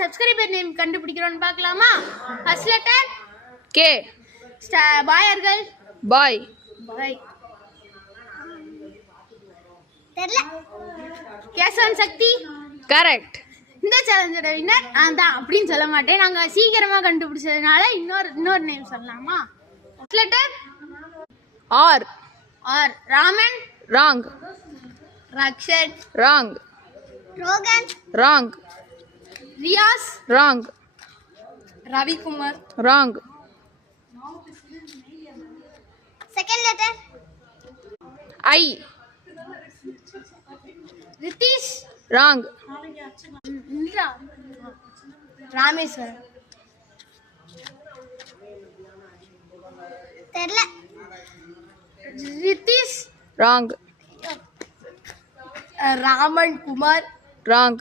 Subscriber name கண்டுபிடிக்கிறோம்னு பார்க்கலாமா? First letter K. Boy or girl? Boy. Boy. தெரியல. Kesavan Sakthi. Correct. இந்த சேலஞ்சோட வின்னர் நான் தான் அப்படின்னு சொல்ல மாட்டேன். நாங்க சீக்கிரமா கண்டுபிடிச்சதுனால இன்னொரு நேம் சொல்லலாமா? First letter R. R. Raman. Wrong. Rakshan. Wrong. Rohan. Wrong. Riyaz. Wrong. Ravikumar. Wrong. Second letter I. Ritheesh. Wrong. Rameswaran. தெரியல. Ritheesh. Wrong. Raman Kumar. Wrong.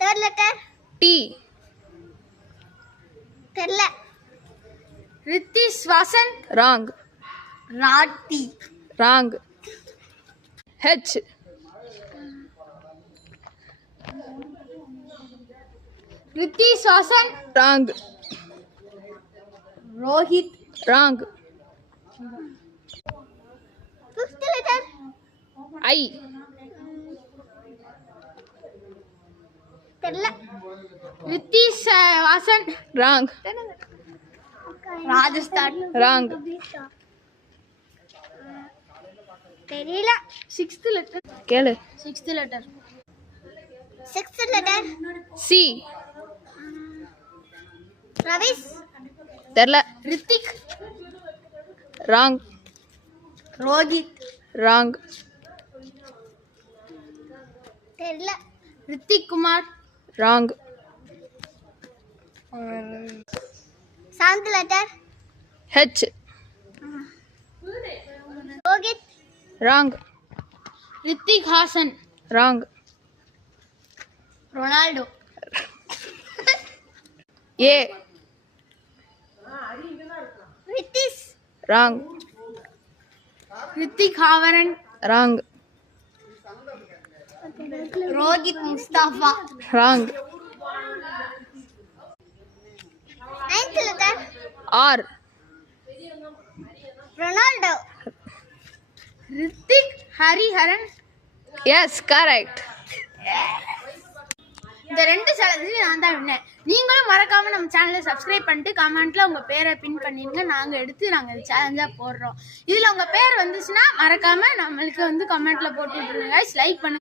Third letter T. தெரியல. ரித்தீஷ் வாசன். ராங். ராட்டி. Wrong. H. Rithish Vasan. Wrong. Rohit. Wrong. Fifth letter I. தெரியல. ரித்தீஷ் வாசன். ராங். ராஜஸ்தான். ராங். தெரியல. சிக்ஸ்த் லெட்டர் கேளு. Sixth letter C. Ravish. தெரியல. Rithik. Wrong. Rohit. Wrong. தெரியல. Rithik Kumar. Wrong. Seventh letter H. Rohit. Wrong. Rithik Hasan. Wrong. Ronaldo. A. Rithish. Wrong. Rithik ஹாவரன். Wrong. Rohit Mustafa. Wrong. Ninth letter R. Ronaldo. Rithik Hariharan. Yes correct. இந்த ரெண்டு சேலஞ்சிலும் நான் தான் வின்னேன். நீங்களும் மறக்காம நம்ம சேனலை சப்ஸ்கிரைப் பண்ணிட்டு கமெண்ட்ல உங்க பேரை பின் பண்ணிருங்க. நாங்க சேலஞ்சா போடுறோம். இதுல உங்க பேர் வந்துச்சுன்னா மறக்காம நம்மளுக்கு கமெண்ட்ல போட்டு விட்டுருங்க. லைக் பண்ணுங்க.